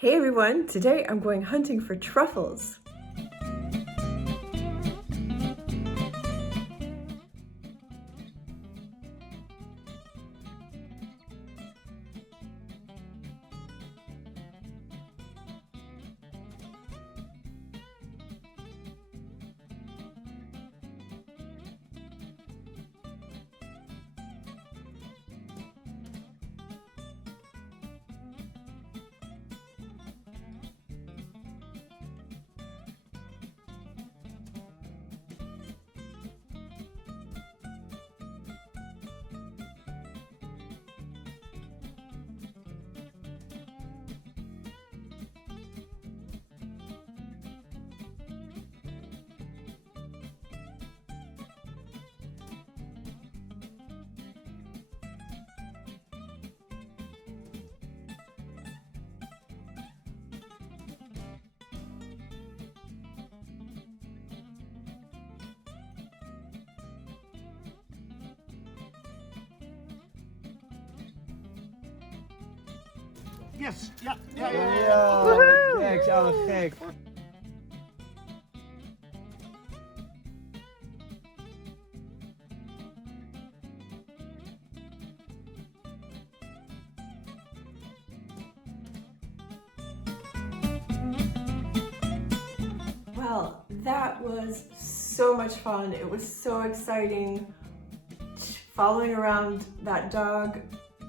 Hey everyone, today I'm going hunting for truffles. Yes, ja. Kijk, oude gek. Well, that was so much fun. It was so exciting following around that dog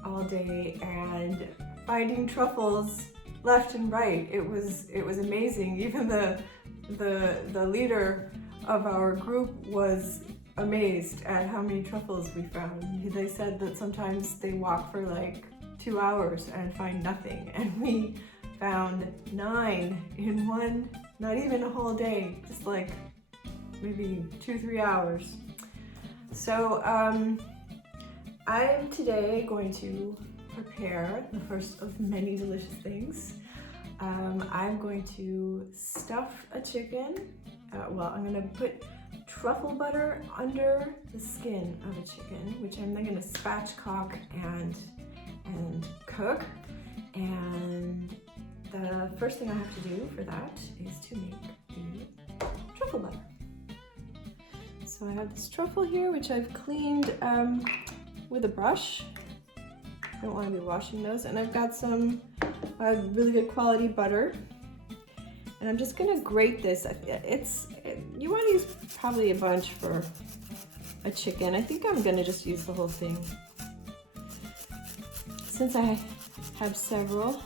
all day and finding truffles left and right. It was amazing. Even the leader of our group was amazed at how many truffles we found. They said that sometimes they walk for like 2 hours and find nothing, and we found 9 in one, not even a whole day, just like maybe 2-3 hours. So I'm today going to prepare the first of many delicious things. I'm going to stuff a chicken. I'm going to put truffle butter under the skin of a chicken, which I'm then going to spatchcock and cook. And the first thing I have to do for that is to make the truffle butter. So I have this truffle here, which I've cleaned with a brush. I don't want to be washing those. And I've got some really good quality butter. And I'm just going to grate this. You want to use probably a bunch for a chicken. I think I'm going to just use the whole thing. Since I have several,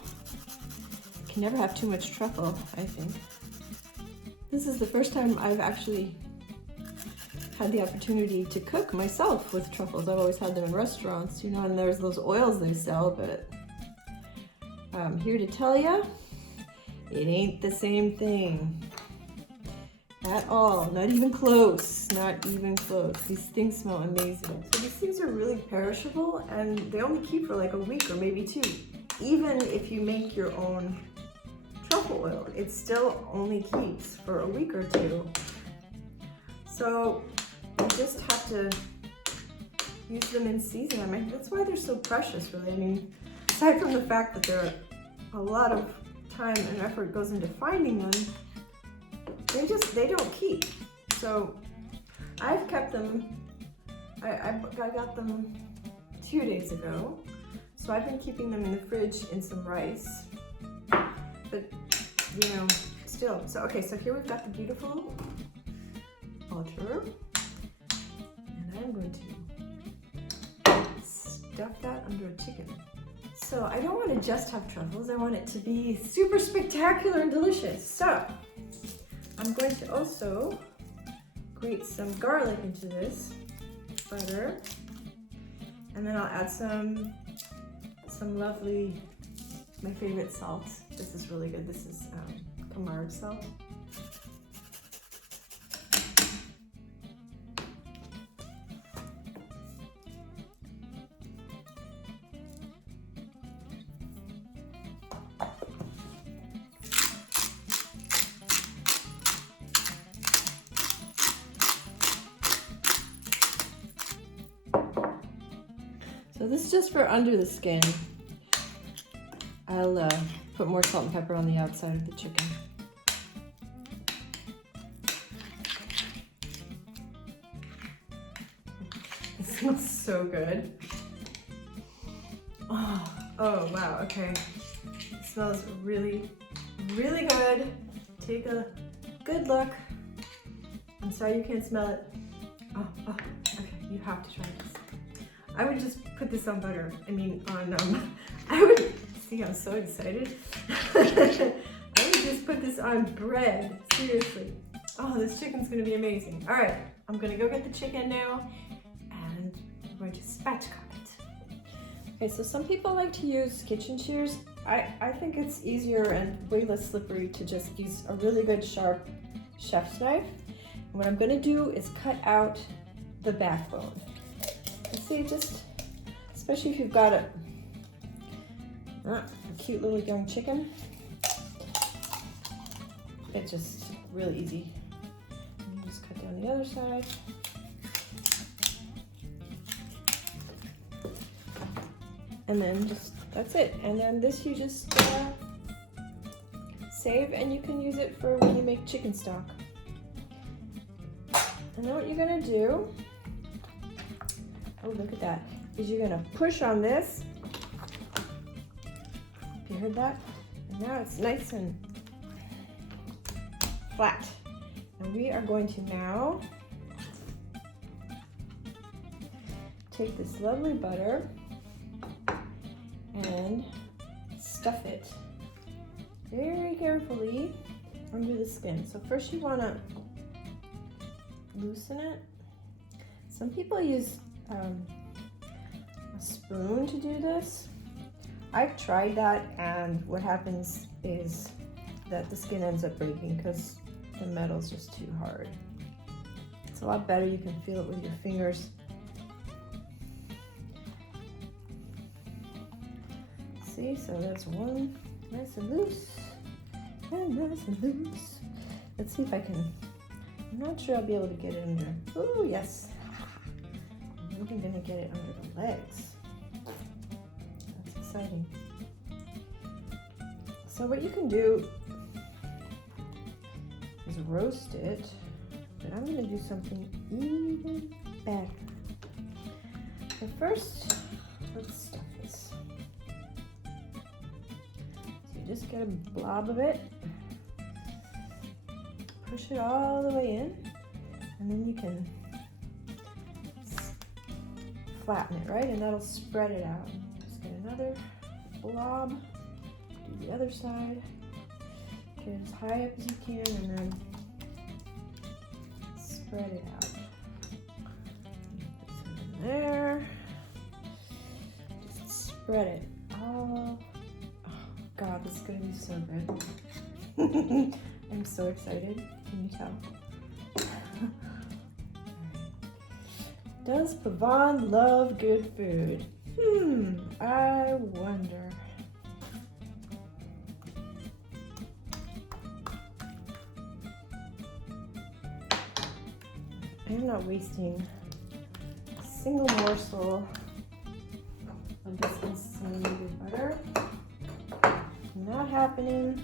I can never have too much truffle, I think. This is the first time I've actually had the opportunity to cook myself with truffles. I've always had them in restaurants, you know, and there's those oils they sell, but I'm here to tell you, it ain't the same thing at all. Not even close, not even close. These things smell amazing. So these things are really perishable, and they only keep for like a week or maybe 2. Even if you make your own truffle oil, it still only keeps for a week or 2. So you just have to use them in season. I mean, that's why they're so precious, really. I mean, aside from the fact that there are a lot of time and effort goes into finding them, they don't keep. So I've kept them, I got them 2 days ago. So I've been keeping them in the fridge in some rice, but you know, still. So okay, so here we've got the beautiful butter. I'm going to stuff that under a chicken. So I don't want to just have truffles, I want it to be super spectacular and delicious. So I'm going to also grate some garlic into this butter, and then I'll add some lovely, my favorite salt. This is really good. This is Camargue salt. So this is just for under the skin. I'll put more salt and pepper on the outside of the chicken. It smells so good. Oh wow, okay. It smells really, really good. Take a good look. I'm sorry you can't smell it. Oh, okay, you have to try this. I would just put this on butter. I mean, I would, see, I'm so excited. I would just put this on bread, seriously. Oh, this chicken's gonna be amazing. All right, I'm gonna go get the chicken now, and we're going to spatchcock it. Okay, so some people like to use kitchen shears. I think it's easier and way less slippery to just use a really good sharp chef's knife. And what I'm gonna do is cut out the backbone. And see, just, especially if you've got a cute little young chicken, it's just really easy. And you just cut down the other side. And then just, that's it. And then this you just save, and you can use it for when you make chicken stock. And then what you're gonna do, oh look at that, is you're gonna push on this. You heard that? And now it's nice and flat. And we are going to now take this lovely butter and stuff it very carefully under the skin. So first you want to loosen it. Some people use a spoon to do this. I've tried that, and what happens is that the skin ends up breaking because the metal's just too hard. It's a lot better, you can feel it with your fingers. See, so that's one, nice and loose, and nice and loose. Let's see if I can, I'm not sure I'll be able to get it under. Oh yes, I'm even gonna get it under the legs. That's exciting. So what you can do is roast it, but I'm gonna do something even better. But first, let's stuff this. Just get a blob of it, push it all the way in, and then you can flatten it, right? And that'll spread it out. Just get another blob, do the other side, get as high up as you can, and then spread it out. Put some in there, just spread it all. God, this is gonna be so good. I'm so excited. Can you tell? Does Pavon love good food? I wonder. I'm not wasting a single morsel of this insanely good butter. Not happening.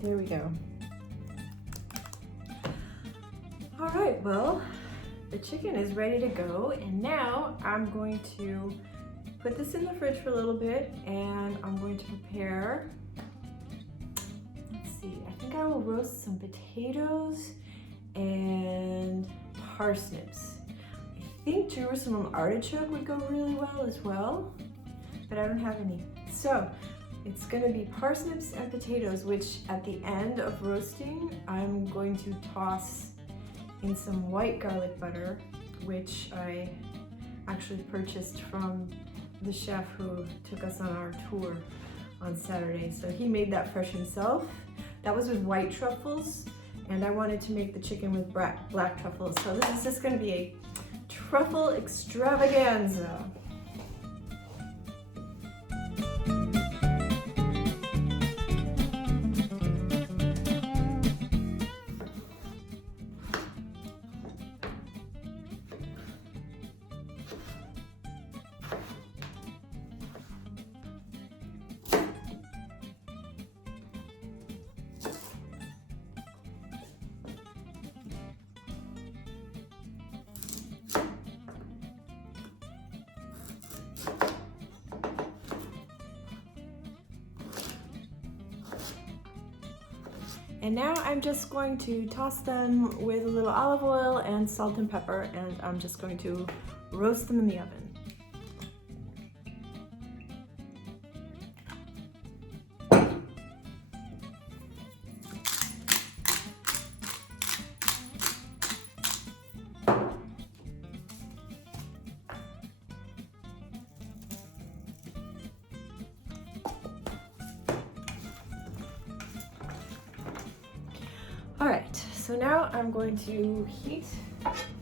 There we go. All right, well, the chicken is ready to go, and now I'm going to put this in the fridge for a little bit, and I'm going to prepare, let's see, I think I will roast some potatoes and parsnips. I think Jerusalem artichoke would go really well as well, but I don't have any. So it's gonna be parsnips and potatoes, which at the end of roasting, I'm going to toss in some white garlic butter, which I actually purchased from the chef who took us on our tour on Saturday. So he made that fresh himself. That was with white truffles, and I wanted to make the chicken with black truffles. So this is just gonna be a truffle extravaganza. And now I'm just going to toss them with a little olive oil and salt and pepper, and I'm just going to roast them in the oven. All right, so now I'm going to heat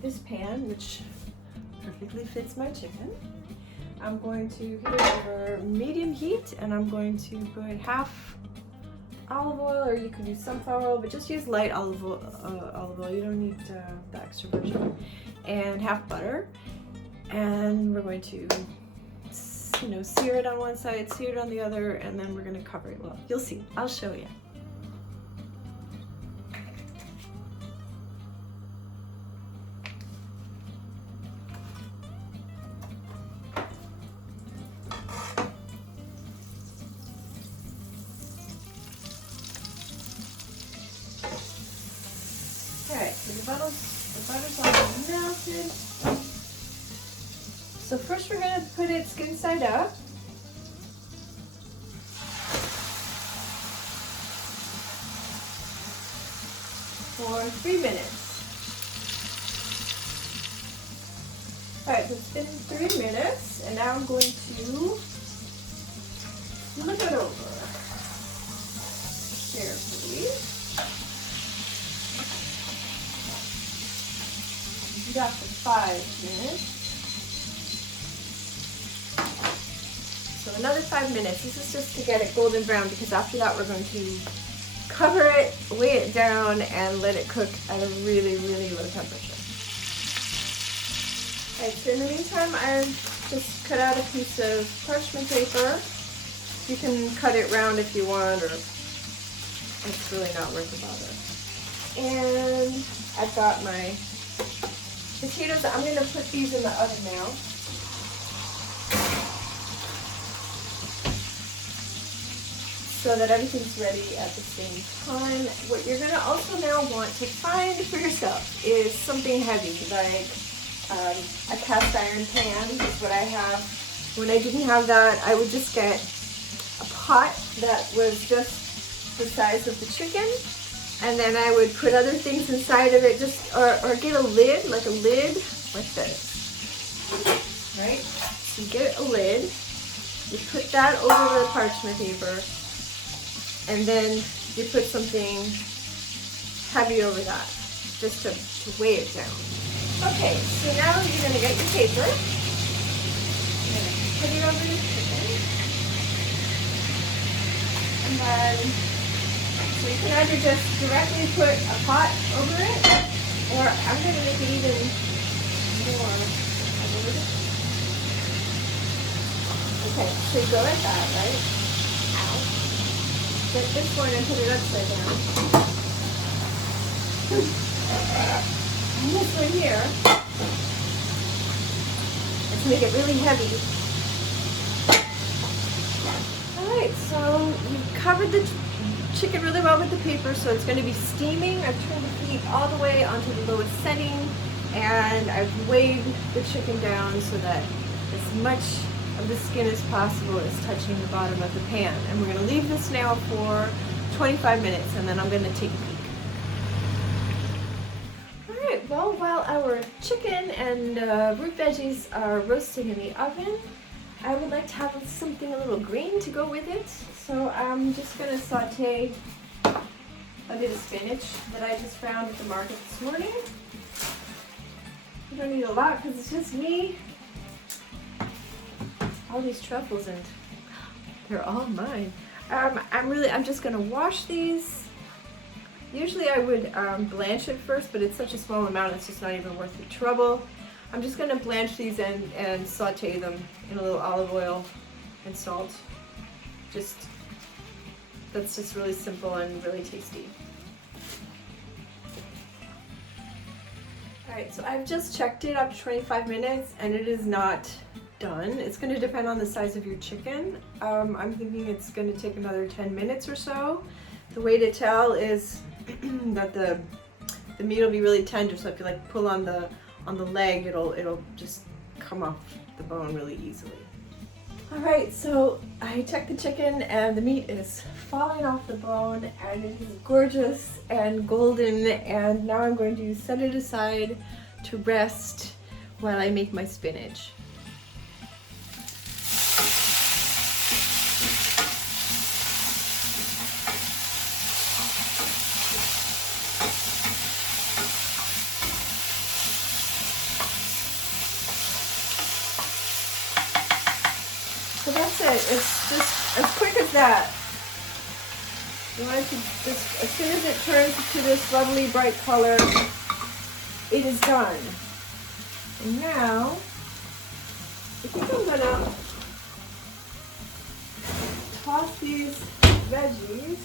this pan, which perfectly fits my chicken. I'm going to heat it over medium heat, and I'm going to put half olive oil, or you could use sunflower oil, but just use light olive oil. You don't need the extra virgin. And half butter. And we're going to, sear it on one side, sear it on the other, and then we're going to cover it. Well, you'll see. I'll show you. Alright, so the butter's all melted. So first we're going to put it skin side up. For 3 minutes. Alright, so it's been 3 minutes, and now I'm going to flip it over carefully. You got for 5 minutes. So another 5 minutes. This is just to get it golden brown, because after that we're going to cover it, weigh it down, and let it cook at a really, really low temperature. Alright, so in the meantime, I've just cut out a piece of parchment paper. You can cut it round if you want, or it's really not worth the bother. And I've got my potatoes. I'm going to put these in the oven now. So that everything's ready at the same time. What you're going to also now want to find for yourself is something heavy, like a cast iron pan is what I have. When I didn't have that, I would just get a pot that was just the size of the chicken, and then I would put other things inside of it, or get a lid, like this, right? So you get a lid, you put that over the parchment paper, and then you put something heavy over that, just to weigh it down. Okay, so now you're going to get your paper. You're going to put it over the chicken. And then, so you can either just directly put a pot over it, or I'm going to make it even more. Okay, so you go like that, right? Get this one and put it upside down. And this one here, let's make it really heavy. Alright, so we've covered the chicken really well with the paper, so it's going to be steaming. I've turned the heat all the way onto the lowest setting, and I've weighed the chicken down so that as much of the skin as possible is touching the bottom of the pan. And we're going to leave this now for 25 minutes, and then I'm going to take a peek. Alright, well, while our chicken and root veggies are roasting in the oven, I would like to have something a little green to go with it. So I'm just going to saute a bit of spinach that I just found at the market this morning. You don't need a lot because it's just me. All these truffles, and they're all mine. I'm just gonna wash these. Usually I would blanch it first, but it's such a small amount, it's just not even worth the trouble. I'm just gonna blanch these and saute them in a little olive oil and salt. That's just really simple and really tasty. Alright, so I've just checked it up to 25 minutes, and it is not done. It's going to depend on the size of your chicken. I'm thinking it's going to take another 10 minutes or so. The way to tell is that the meat will be really tender. So if you like pull on the leg, it'll just come off the bone really easily. All right, so I checked the chicken and the meat is falling off the bone and it is gorgeous and golden, and now I'm going to set it aside to rest while I make my spinach. So that's it. It's just as quick as that. You want it to just, as soon as it turns to this lovely bright color, it is done. And now, I think I'm gonna toss these veggies.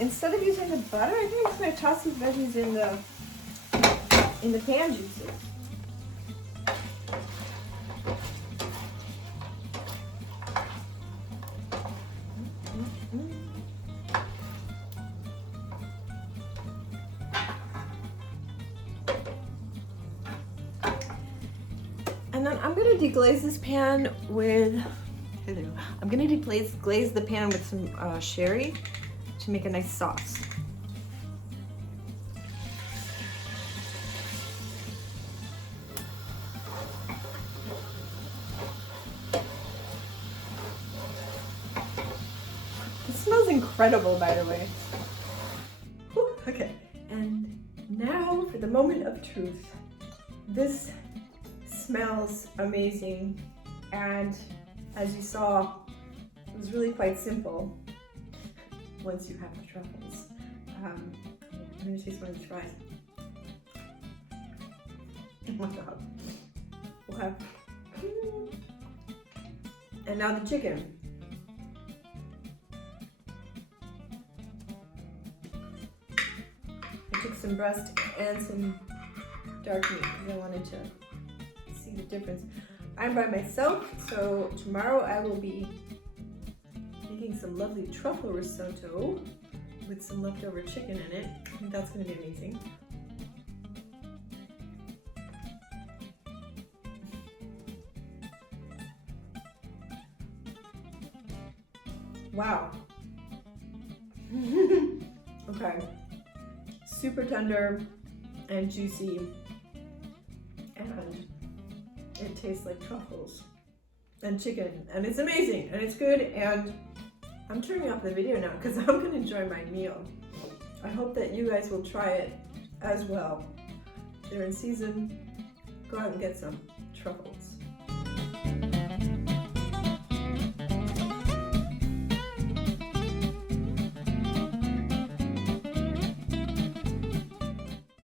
Instead of using the butter, I think I'm just gonna toss these veggies in the pan juices. And then I'm gonna deglaze this pan with, I'm gonna glaze the pan with some sherry to make a nice sauce. It smells incredible, by the way. Whew, okay, and now for the moment of truth. This smells amazing, and as you saw, it was really quite simple once you have the truffles. I'm gonna taste one of the fries. Oh my god. Okay. And now the chicken. I took some breast and some dark meat because I wanted to see the difference. I'm by myself, so tomorrow I will be making some lovely truffle risotto with some leftover chicken in it. I think that's going to be amazing. Wow. Okay. Super tender and juicy, and it tastes like truffles and chicken, and it's amazing, and it's good, and I'm turning off the video now because I'm going to enjoy my meal. I hope that you guys will try it as well. If they're in season, go out and get some truffle.